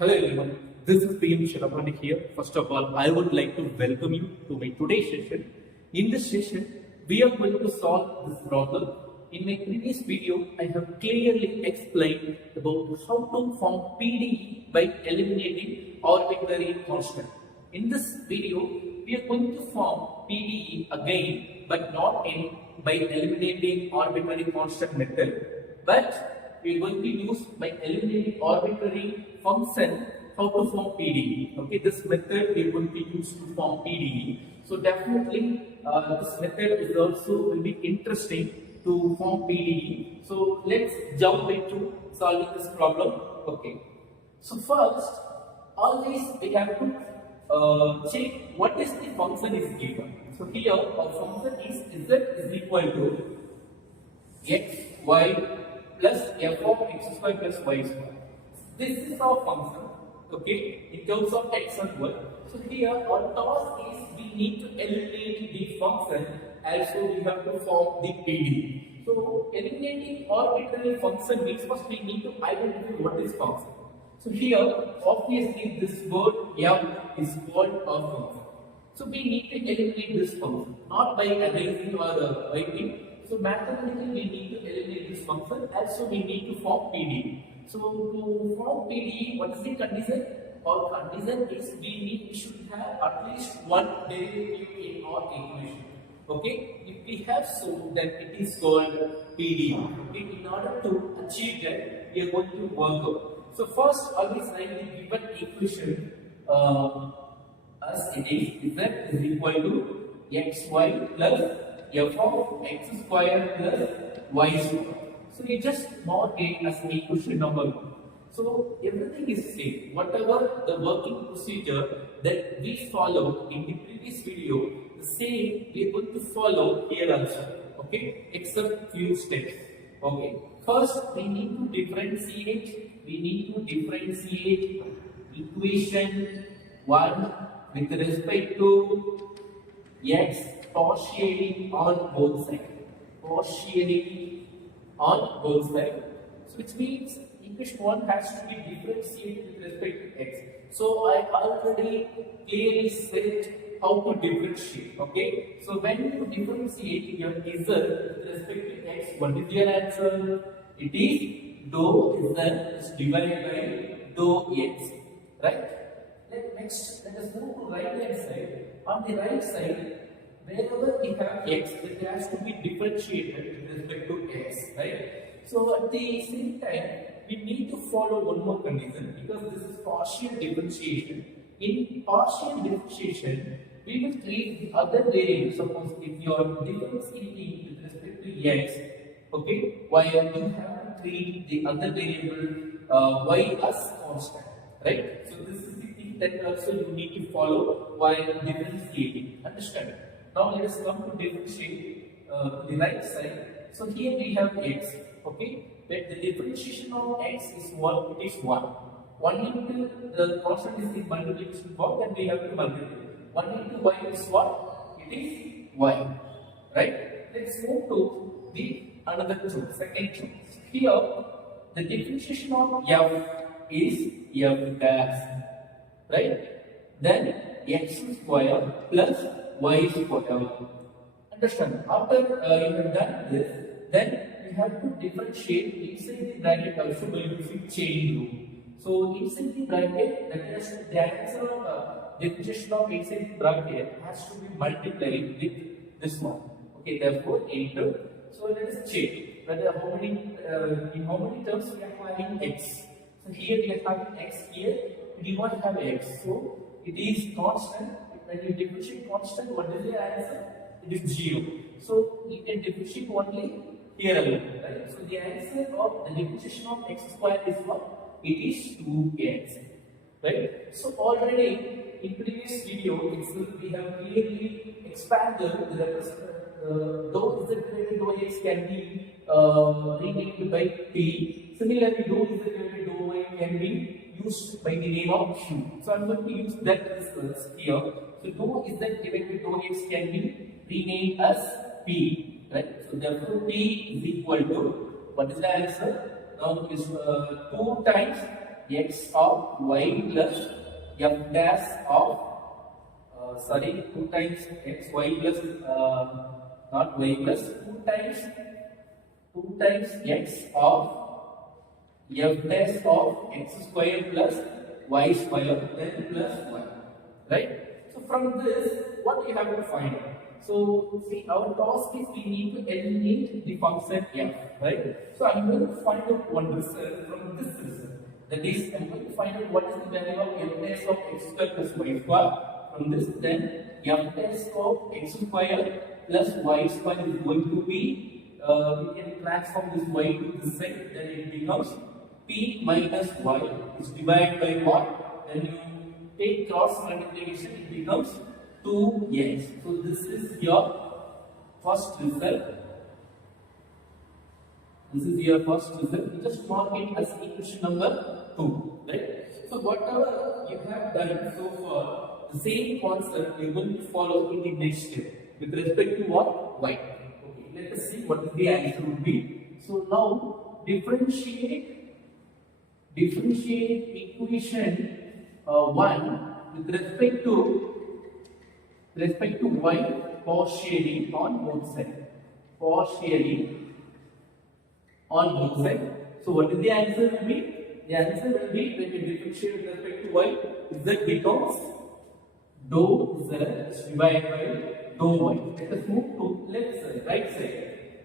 Hello everyone, this is PM Sharabani here. First of all, I would like to welcome you to my today's session. In this session, we are going to solve this problem. In my previous video, I have clearly explained about how to form PDE by eliminating arbitrary constant. In this video, we are going to form PDE again, but not by eliminating arbitrary constant method, but we are going to use by eliminating arbitrary function how to form PDE. Okay, this method we are going to use to form PDE. So definitely this method is also will be interesting to form PDE. So let's jump into solving this problem. Okay. So first, always we have to check what is the function is given. So here our function is z is equal to x, y plus f of x square plus y square. This is our function, okay, in terms of x and y. So here our task is we need to eliminate the function, also we have to form the PDE. So eliminating arbitrary function means first we need to identify what is function. So here obviously this word f is called a function. So we need to eliminate this function, not by erasing or writing. So mathematically we need to eliminate this function, also we need to form PDE. So to form PDE, what is the condition? Our condition is we should have at least one derivative in our equation. Okay, if we have so, then it is called PDE. Okay, in order to achieve that, we are going to work out. So first, always write the given equation as it is z is equal to xy plus f of x square plus y square. So you just mark it as equation number 1. So everything is same. Whatever the working procedure that we followed in the previous video, the same we are going to follow here also. Okay, except few steps. Okay, first we need to differentiate. We need to differentiate equation 1 with respect to x partially on both sides. Partially on both sides. So which means equation 1 has to be differentiated with respect to x. So I already clearly said how to differentiate. Okay. So when you differentiate your z with respect to x, what is your answer? It is dou z is divided by dou x. Right? Next, let us move to right hand side. On the right side, wherever we have x, it has to be differentiated with respect to x, right? So at the same time, we need to follow one more condition because this is partial differentiation. In partial differentiation, we will treat the other variable. Suppose if you are differentiating with respect to x, okay, while you have to treat the other variable y as constant, right? So this is the thing that also you need to follow while differentiating. Understand? Now let us come to differentiate the right side. So here we have x, okay? But the differentiation of x is what? It is 1. 1 into the constant is the multiplication part, then we have to multiply. 1 into y is what? It is y. Right? Let's move to the another truth, second truth. Here the differentiation of f is f dash. Right? Then x square plus y square. Understand? After you have done this, then you have to differentiate inside the bracket also by using chain rule. So inside the bracket, that is the answer of differentiation of inside the bracket has to be multiplied with this one. Okay, therefore into. So let us check whether in how many terms we are having x. So here we are having x here. We do not have x, so it is constant. When you differentiate constant, what is the answer? It is 0. So you can differentiate only here alone, right? So the answer of the differentiation of x square is what? It is 2x, right? So already in previous video we have clearly expanded the dou z divided dou x can be renamed by p. Similarly, dou z divided dou y can be used by the name of q. So I'm going to use that response here. So dou z divided dou x can be renamed as p, right? So therefore p is equal to, what is the answer? Now is 2 times x of y plus f dash of 2 times x y plus not y plus 2 times x of f dash of x square plus y square then plus 1, right? So from this, what we have to find out? So see, our task is we need to eliminate the function f, right? So I'm going to find out one result from this result. That is, I'm going to find out what is the value of f dash of x square plus y square. From this, then f dash of x square plus y square is going to be, we can transform this y to this side, then it becomes p minus y is divided by what? Then you take cross multiplication, it becomes 2x. So this is your first result. This is your first result. You just mark it as equation number 2, right? So whatever you have done so far, the same concept you are going to follow in the next step with respect to what? Y. Okay, let us see what the answer would be. So now differentiate equation 1 with respect to y partially on both sides. Partially on both sides. So what is the answer will be? The answer will be when you differentiate with respect to y, z becomes dou z divided by dou y. Let us move to left side, right side.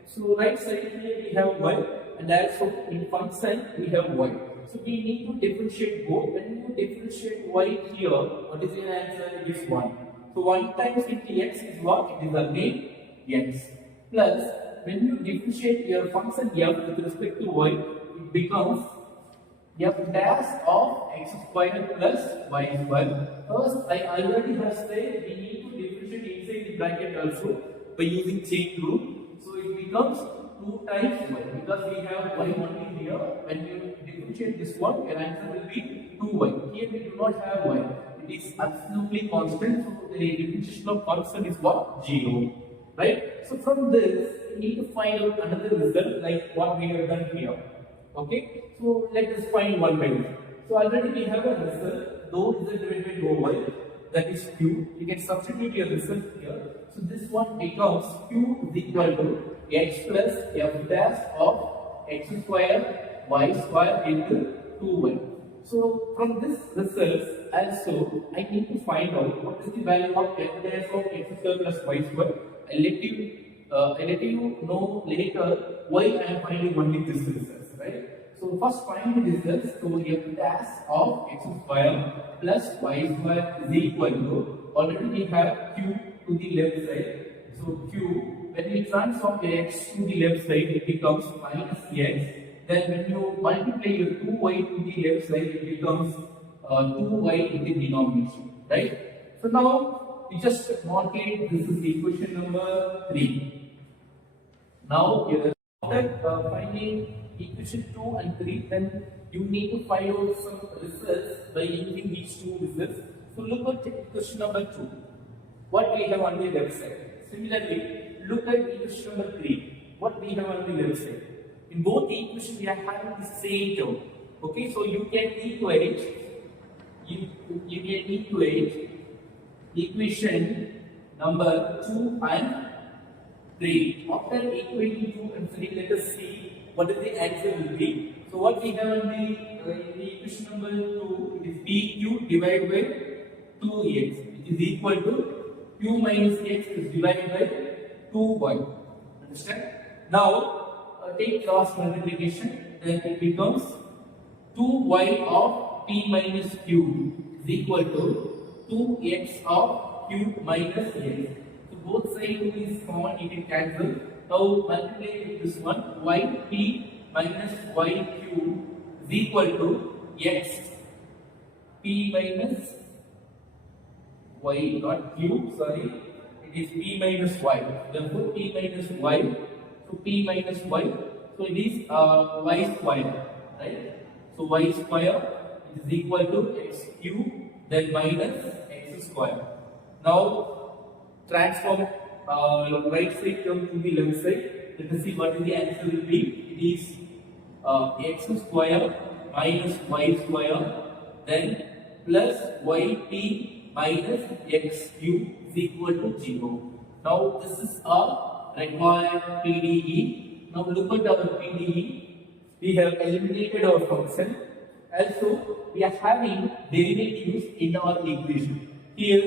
So right side here we have y and also in function we have y. So we need to differentiate both. When you differentiate y here, what is your answer? It is 1. So 1 times into x is what? It is again x. Plus, when you differentiate your function f with respect to y, it becomes f dash of x square plus y square. First, I already have said we need to differentiate inside the bracket also by using chain rule. So it becomes 2 times y because we have y only here. When you differentiate this one, your answer will be 2y. Here we do not have y. It is absolutely constant. So the differentiation of constant is what? 0. Right? So from this, we need to find out another result like what we have done here. Okay? So let us find one by one. So already we have a result, dou z divided by dou y, that is q. You can substitute your result here. So this one becomes q is equal to x plus f dash of x square y square into 2y. So from this result also I need to find out what is the value of f dash of x square plus y square. I'll let you know later why I am finding only this result, right? So first find the results. So f dash of x square plus y square is equal to, already we have q to the left side. So q, when we transform the x to the left side, it becomes minus x. Then when you multiply your 2y to the left side, it becomes 2y in the denomination, right? So now we just mark it. This is equation number 3. Now after finding equation 2 and 3, then you need to find out some results by using these two results. So look at equation number 2. What we have on the left side. Similarly, look at equation number 3. What we have on the left side. In both the equations, we are having the same term. Okay, so you can equate. You can equate equation number 2 and 3. After equating 2 and 3, let us see what is the answer will be. So what we have in the equation number 2, it is pq divided by 2x, which is equal to q minus x is divided by 2y. Understand? Now take cross multiplication, then it becomes 2y of p minus q is equal to 2x of q minus x. So both sides is common, you can cancel. Now multiply with this one, yp minus yq is equal to x p minus y, not q, sorry, it is p minus y. Therefore p minus y, so p minus y, so it is y square, right? So y square is equal to x cube, then minus x square. Now transform right side term to the left side. Let us see what is the answer will be. It is x square minus y square, then plus yt minus x cube is equal to 0. Now this is our required PDE. Now look at our PDE. We have eliminated our function. Also, we are having derivatives in our equation. Here,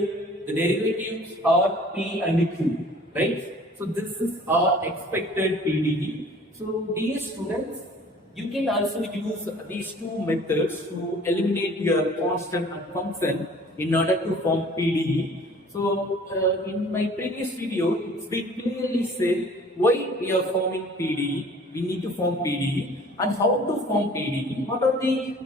the derivatives are p and q, right? So this is our expected PDE. So dear students, you can also use these two methods to eliminate your constant and function in order to form PDE. So in my previous video, it's been clearly said why we are forming PDE. We need to form PDE and how to form PDE. What are the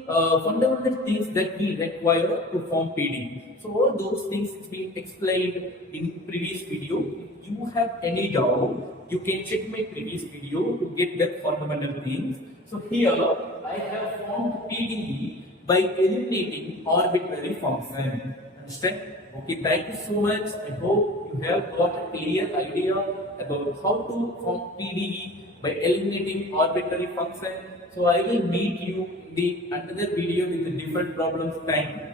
fundamental things that we require to form PDE? So all those things has been explained in previous video. If you have any doubt, you can check my previous video to get that fundamental things. So here I have formed PDE by eliminating arbitrary function. Understand? Okay, thank you so much. I hope you have got a clear idea about how to form PDE by eliminating arbitrary function. So I will meet you in the another video with the different problems. Thank you.